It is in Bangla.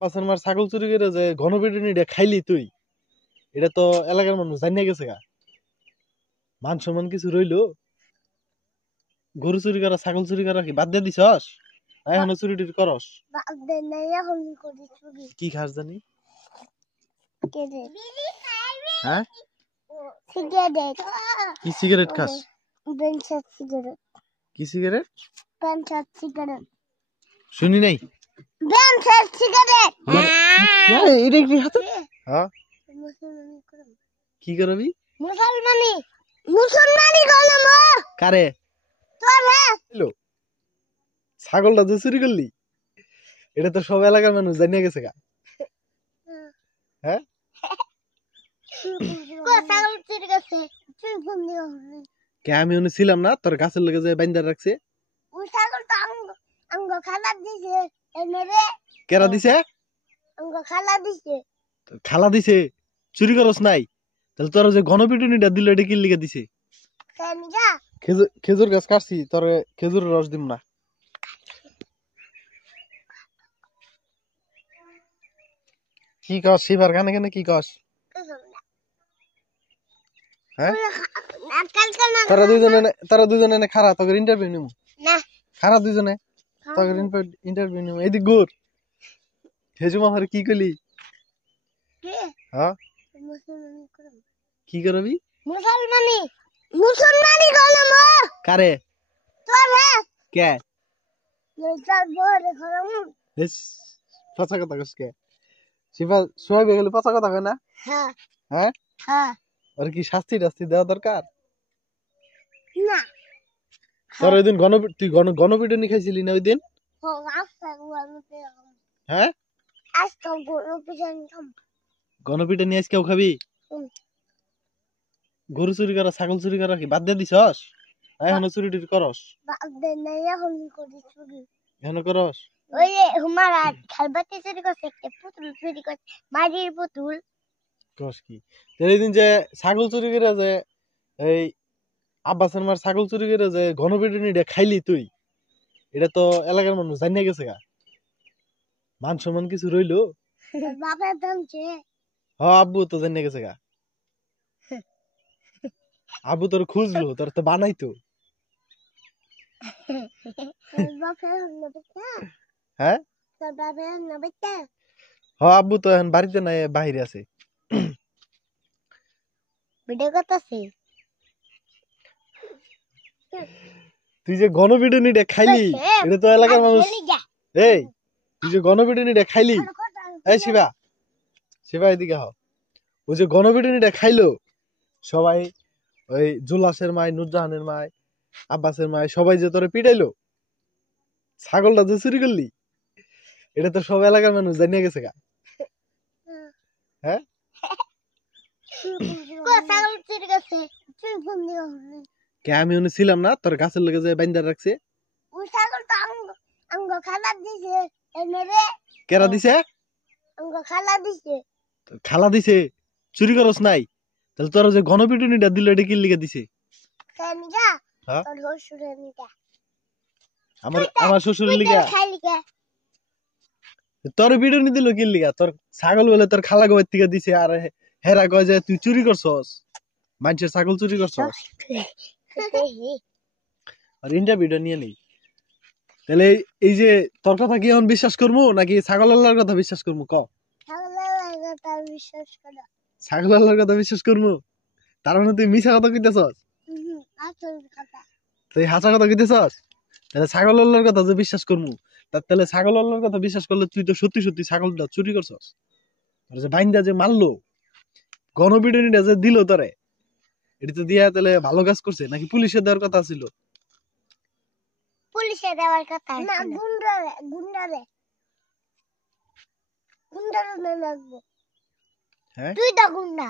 পাশের মার ছাগল চুরি করে যে ঘনপিটুনিটা খাইলি তুই, এটা তো এলাকার মানুষ জানিয়ে গেছে গা। মান সম্মান কিছু রইলো? গরু চুরি করা ছাগল চুরি করা কি বাদ দিয়ে দিছস? এখনো চুরি টুরি করস? কি খাস জানি? হ্যাঁ, কি সিগারেট খাস? কি সিগারেট? শুনি নাই। এটা কি হাতে? হ্যাঁ, কি করবি? কারে? ছাগলটা যে চুরি করলি, এটা তো সব এলাকার মানুষ জানিয়ে গেছে গা। হ্যাঁ, কে আমি ওনে ছিলাম না? তোর গাছের লগে যে বাইন্দা রাখছে। কেরা দিছে? খালা দিছে। চুরি করস নাই? তাহলে তোর যে ঘনপিটুনিটা দিল এটা কি লিখে দিছে? খেজুর গাছ কাটছি, তোর খেজুরের রস দিম না। কি কস শিবার গানে গানে কি কস? হ্যাঁ, তারা দুজনে খারা তোকে ইন্টারভিউ নিমু। খারা দুজনে তোকে ইন্টারভিউ নিমু। এদিক ঘুর। হেজুমা হরে কি কইলি? হ্যাঁ, কি করবি? কারে? কে? পচা কথা কস কে? শিবা সোহাইবে গেলে পচা কথা কয় না? হ্যাঁ, আর কি শাস্তি টাস্তি দেওয়া দরকার? তোর ওই দিন তুই গণপিটুনি খাইছিলি না ওই দিন? হ্যাঁ, গণপিটুনি আজকেও খাবি? গরু চুরি করা ছাগল চুরি করা কি বাদ দিয়ে দিছস? এখনো চুরি টুরি করস? এখনো করস? কস কি? এই দিন যে ছাগল চুরি করে যে এই আব্বাসের মার ছাগল চুরি করে যে ঘনপিটুনিটা খাইলি তুই, এটা তো এলাকার মানুষ জানিয়ে গেছে গা। মান সম্মান কিছু রইলো? হ্যাঁ, আব্বু তো জানিয়ে গেছে গা। আব্বু তোর খুঁজলো, তোর তো বানাইতো। হ্যাঁ, হ্যাঁ, আব্বু তো এখন বাড়িতে নাই, বাহিরে আছে। তুই যে ঘনপিটুনিটা খাইলি, এটা তো এলাকার মানুষ। এই, তুই যে ঘনপিটুনিটা খাইলি, এই শিবা, শিবা এদিকে হও। ওই যে ঘনপিটুনিটা খাইলো সবাই, ওই জুলাসের মায়, নুরজাহানের মায়, আব্বাসের মায়, সবাই যে তোরে পিটাইলো, ছাগলটা যে চুরি করলি, এটা তো সব এলাকার মানুষ জানিয়ে গেছে গা। হ্যাঁ, কে আমি ওনে ছিলাম না? তোর গাছের লগে যে বাইন্দা রাখছে। কেরা দিছে? খালা দিছে। চুরি করস নাই? তাহলে তোর যে ঘনপিটুনিটা দিল এটা কি লিখে দিছে? হ্যাঁ, আমার শ্বশুরের লিগা। তোর পিটুনি দিল কি লিগা? তোর ছাগল বলে তোর খালা গোবার থেকে দিছে, আর হেরা কয় যে তুই চুরি করছস, মানুষের ছাগল চুরি করছস। আর ইন্টারভিউটা নিয়ে নেই। তাহলে এই যে তোর কথা কি এখন বিশ্বাস করবো নাকি ছাগল আল্লাহর কথা বিশ্বাস করবো? ক, ছাগল আল্লাহর কথা বিশ্বাস করবো? তার মানে তুই মিছা কথা কইতেছস? তুই হাসা কথা কইতেছস? তাহলে ছাগল আল্লাহর কথা যে বিশ্বাস করবো, তাহলে ছাগল আল্লাহর কথা বিশ্বাস করলে তুই তো সত্যি সত্যি ছাগলটা চুরি করছস। আর যে বাইন্দা যে মারলো, গণপিটুনিটা যে দিল তোরে, এটা তো দিয়া তাহলে ভালো কাজ করছে নাকি পুলিশে দেওয়ার কথা ছিল? পুলিশে দেওয়ার কথা না, গুন্ডারে লাগবে। হ্যাঁ, তুই তো গুন্ডা।